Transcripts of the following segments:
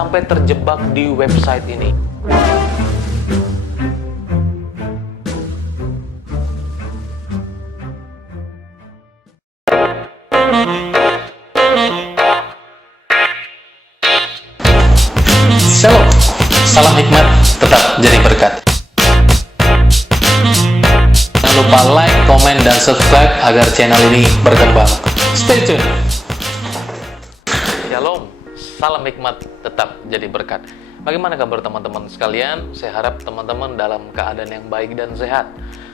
sampai terjebak di website ini. Shalom, salam hikmat, tetap jadi berkat. Jangan lupa like, komen, dan subscribe agar channel ini berkembang. Stay tune. Shalom, salam hikmat, tetap jadi berkat. Bagaimana kabar teman-teman sekalian? Saya harap teman-teman dalam keadaan yang baik dan sehat.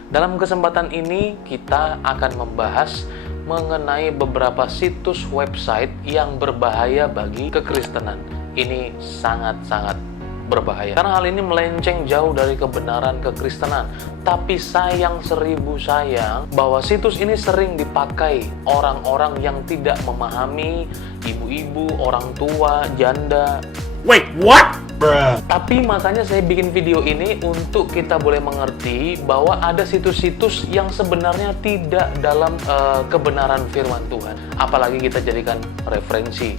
Dalam kesempatan ini kita akan membahas mengenai beberapa situs website yang berbahaya bagi kekristenan. Ini sangat-sangat berbahaya karena hal ini melenceng jauh dari kebenaran kekristenan. Tapi sayang seribu sayang bahwa situs ini sering dipakai orang-orang yang tidak memahami, ibu-ibu, orang tua, janda. Wait, what? Bruh. Tapi makanya saya bikin video ini untuk kita boleh mengerti bahwa ada situs-situs yang sebenarnya tidak dalam kebenaran firman Tuhan. Apalagi kita jadikan referensi.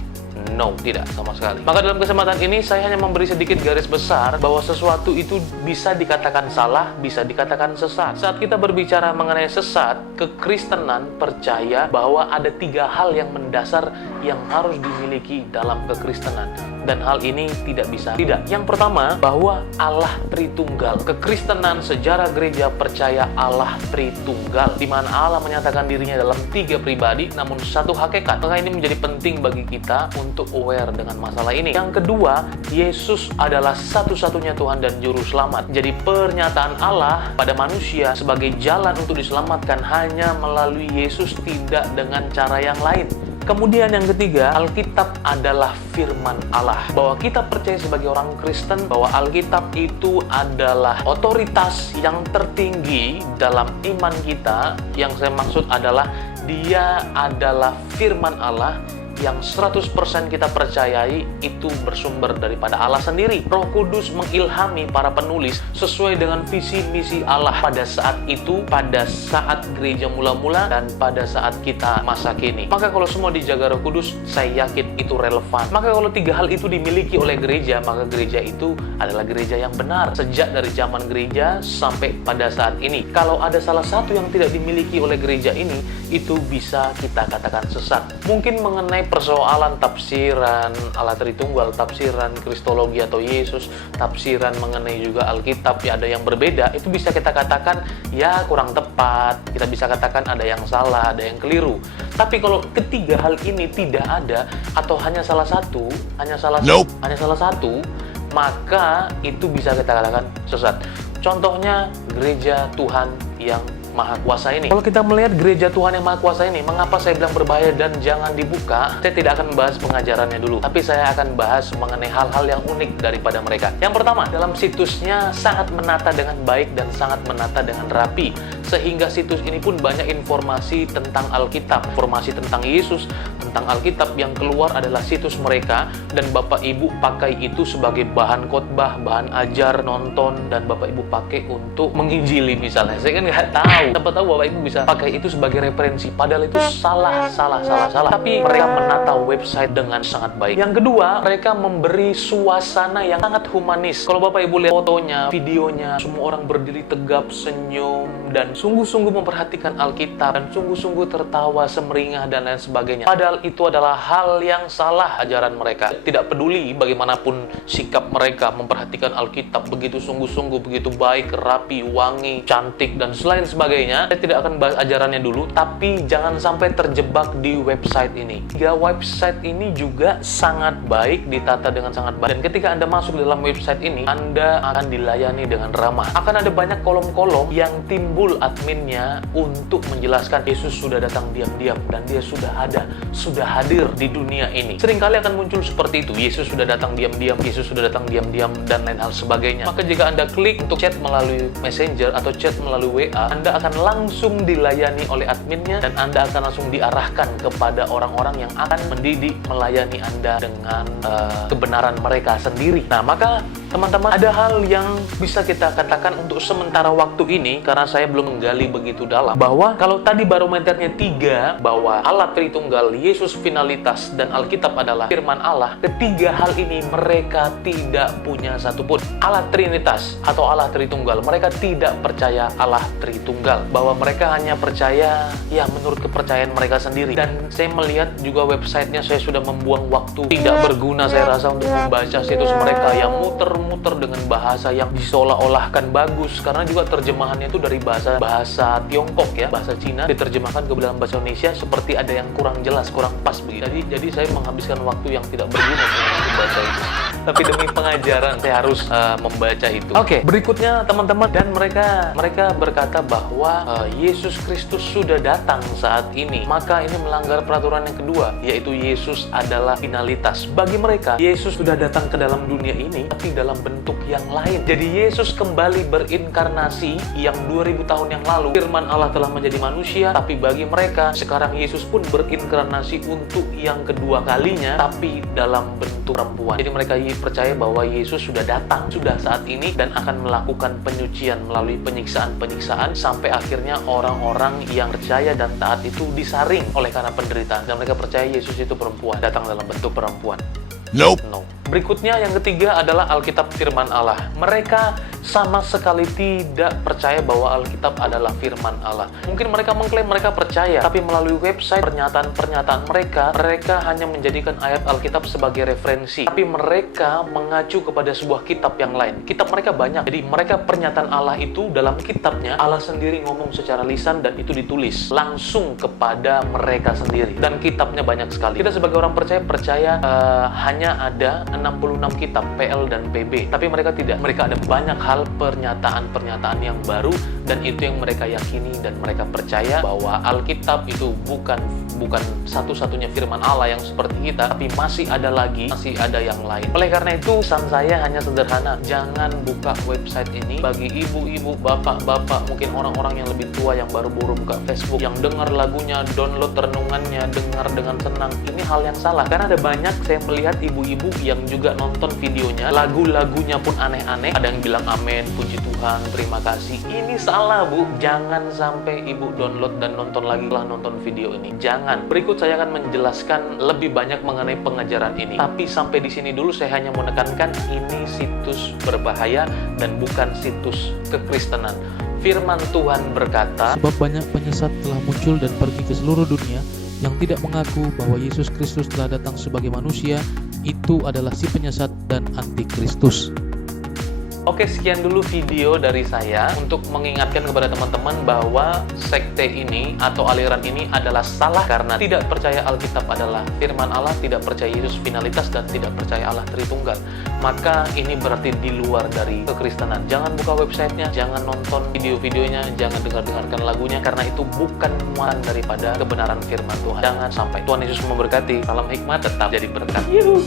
No, tidak sama sekali. Maka dalam kesempatan ini saya hanya memberi sedikit garis besar bahwa sesuatu itu bisa dikatakan salah, bisa dikatakan sesat. Saat kita berbicara mengenai sesat, kekristenan percaya bahwa ada 3 hal yang mendasar yang harus dimiliki dalam kekristenan. Dan hal ini tidak bisa tidak. Yang pertama, bahwa Allah Tritunggal. Kekristenan sejarah gereja percaya Allah Tritunggal, di mana Allah menyatakan dirinya dalam 3 pribadi, namun satu hakikat. Maka ini menjadi penting bagi kita untuk aware dengan masalah ini. Yang kedua, Yesus adalah satu-satunya Tuhan dan Juru Selamat. Jadi pernyataan Allah pada manusia sebagai jalan untuk diselamatkan hanya melalui Yesus, tidak dengan cara yang lain. Kemudian yang ketiga, Alkitab adalah firman Allah. Bahwa kita percaya sebagai orang Kristen bahwa Alkitab itu adalah otoritas yang tertinggi dalam iman kita. Yang saya maksud adalah dia adalah firman Allah yang 100% kita percayai itu bersumber daripada Allah sendiri. Roh Kudus mengilhami para penulis sesuai dengan visi misi Allah pada saat itu, pada saat gereja mula-mula, dan pada saat kita masa kini. Maka kalau semua dijaga Roh Kudus, saya yakin itu relevan. Maka kalau 3 hal itu dimiliki oleh gereja, maka gereja itu adalah gereja yang benar. Sejak dari zaman gereja sampai pada saat ini. Kalau ada salah satu yang tidak dimiliki oleh gereja ini, itu bisa kita katakan sesat. Mungkin mengenai persoalan tafsiran Allah Tritunggal, tafsiran Kristologi atau Yesus, tafsiran mengenai juga Alkitab, ya ada yang berbeda, itu bisa kita katakan ya kurang tepat, kita bisa katakan ada yang salah, ada yang keliru. Tapi kalau ketiga hal ini tidak ada atau hanya salah satu, hanya salah satu, maka itu bisa kita katakan sesat. Contohnya gereja Tuhan yang Maha Kuasa ini. Kalau kita melihat gereja Tuhan yang Maha Kuasa ini, mengapa saya bilang berbahaya dan jangan dibuka? Saya tidak akan membahas pengajarannya dulu, tapi saya akan bahas mengenai hal-hal yang unik daripada mereka. Yang pertama, dalam situsnya sangat menata dengan baik dan sangat menata dengan rapi, sehingga situs ini pun banyak informasi tentang Alkitab, informasi tentang Yesus, tentang Alkitab. Yang keluar adalah situs mereka, dan Bapak Ibu pakai itu sebagai bahan khotbah, bahan ajar, nonton, dan Bapak Ibu pakai untuk menginjili misalnya. Saya kan nggak tahu. Siapa tahu Bapak Ibu bisa pakai itu sebagai referensi, padahal itu salah. Tapi mereka menata website dengan sangat baik. Yang kedua, mereka memberi suasana yang sangat humanis. Kalau Bapak Ibu lihat fotonya, videonya, semua orang berdiri tegap, senyum, dan sungguh-sungguh memperhatikan Alkitab, dan sungguh-sungguh tertawa, semeringah, dan lain sebagainya. Padahal itu adalah hal yang salah ajaran mereka. Tidak peduli bagaimanapun sikap mereka memperhatikan Alkitab begitu sungguh-sungguh, begitu baik, rapi, wangi, cantik, dan selain sebagainya. Saya tidak akan bahas ajarannya dulu, tapi jangan sampai terjebak di website ini. 3 website ini juga sangat baik, ditata dengan sangat baik. Dan ketika Anda masuk dalam website ini, Anda akan dilayani dengan ramah. Akan ada banyak kolom-kolom yang timbul adminnya untuk menjelaskan Yesus sudah datang diam-diam dan dia sudah ada, sudah hadir di dunia ini. Seringkali akan muncul seperti itu, Yesus sudah datang diam-diam, Yesus sudah datang diam-diam, dan lain hal sebagainya. Maka jika Anda klik untuk chat melalui Messenger atau chat melalui WA, Anda akan langsung dilayani oleh adminnya, dan Anda akan langsung diarahkan kepada orang-orang yang akan mendidik, melayani Anda dengan kebenaran mereka sendiri. Nah, maka Teman-teman, ada hal yang bisa kita katakan untuk sementara waktu ini, karena saya belum menggali begitu dalam, bahwa kalau tadi barometernya 3, bahwa Allah Tritunggal, Yesus finalitas, dan Alkitab adalah firman Allah, ketiga hal ini mereka tidak punya satupun. Allah Trinitas atau Allah Tritunggal, mereka tidak percaya Allah Tritunggal, bahwa mereka hanya percaya ya menurut kepercayaan mereka sendiri. Dan saya melihat juga websitenya, saya sudah membuang waktu tidak berguna saya rasa untuk membaca situs mereka yang muter-muter dengan bahasa yang diseolah-olahkan bagus, karena juga terjemahannya itu dari bahasa Tiongkok ya, bahasa Cina diterjemahkan ke dalam bahasa Indonesia, seperti ada yang kurang jelas, kurang pas begitu. Jadi saya menghabiskan waktu yang tidak berguna untuk membaca itu. Tapi demi pengajaran saya harus membaca itu. Oke, berikutnya teman-teman, dan mereka berkata bahwa Yesus Kristus sudah datang saat ini. Maka ini melanggar peraturan yang kedua, yaitu Yesus adalah finalitas. Bagi mereka, Yesus sudah datang ke dalam dunia ini, tapi dalam bentuk yang lain. Jadi Yesus kembali berinkarnasi yang 2000 tahun yang lalu. Firman Allah telah menjadi manusia, tapi bagi mereka, sekarang Yesus pun berinkarnasi untuk yang kedua kalinya, tapi dalam bentuk perempuan. Jadi mereka percaya bahwa Yesus sudah datang, sudah saat ini, dan akan melakukan penyucian melalui penyiksaan-penyiksaan, sampai akhirnya orang-orang yang percaya dan taat itu disaring oleh karena penderitaan. Dan mereka percaya Yesus itu perempuan, datang dalam bentuk perempuan. Nope. No. Berikutnya yang ketiga adalah Alkitab firman Allah. Mereka sama sekali tidak percaya bahwa Alkitab adalah firman Allah. Mungkin mereka mengklaim mereka percaya, tapi melalui website pernyataan-pernyataan mereka hanya menjadikan ayat Alkitab sebagai referensi. Tapi mereka mengacu kepada sebuah kitab yang lain. Kitab mereka banyak. Jadi mereka pernyataan Allah itu dalam kitabnya, Allah sendiri ngomong secara lisan dan itu ditulis langsung kepada mereka sendiri. Dan kitabnya banyak sekali. Kita sebagai orang percaya hanya ada 66 kitab PL dan PB, tapi mereka tidak. Mereka ada banyak hal pernyataan-pernyataan yang baru, dan itu yang mereka yakini dan mereka percaya bahwa Alkitab itu bukan satu-satunya firman Allah yang seperti kita, tapi masih ada yang lain. Oleh karena itu, pesan saya hanya sederhana, jangan buka website ini. Bagi ibu-ibu, bapak-bapak, mungkin orang-orang yang lebih tua yang baru buka Facebook, yang dengar lagunya, download renungannya, dengar dengan senang, ini hal yang salah. Karena ada banyak saya melihat ibu-ibu yang juga nonton videonya, lagu-lagunya pun aneh-aneh, ada yang bilang amin, puji Tuhan, terima kasih. Ini salah, Bu. Jangan sampai ibu download dan nonton lagi setelah nonton video ini. Jangan. Berikut saya akan menjelaskan lebih banyak mengenai pengajaran ini. Tapi sampai di sini dulu, saya hanya menekankan ini situs berbahaya dan bukan situs kekristenan. Firman Tuhan berkata, sebab banyak penyesat telah muncul dan pergi ke seluruh dunia yang tidak mengaku bahwa Yesus Kristus telah datang sebagai manusia. Itu adalah si penyesat dan antikristus. Oke, sekian dulu video dari saya untuk mengingatkan kepada teman-teman bahwa sekte ini atau aliran ini adalah salah karena tidak percaya Alkitab adalah firman Allah, tidak percaya Yesus finalitas, dan tidak percaya Allah Tritunggal. Maka ini berarti di luar dari kekristenan. Jangan buka websitenya, jangan nonton video-videonya, jangan dengarkan lagunya, karena itu bukan muatan daripada kebenaran firman Tuhan. Jangan sampai. Tuhan Yesus memberkati. Salam hikmat, tetap jadi berkat. Yuhu.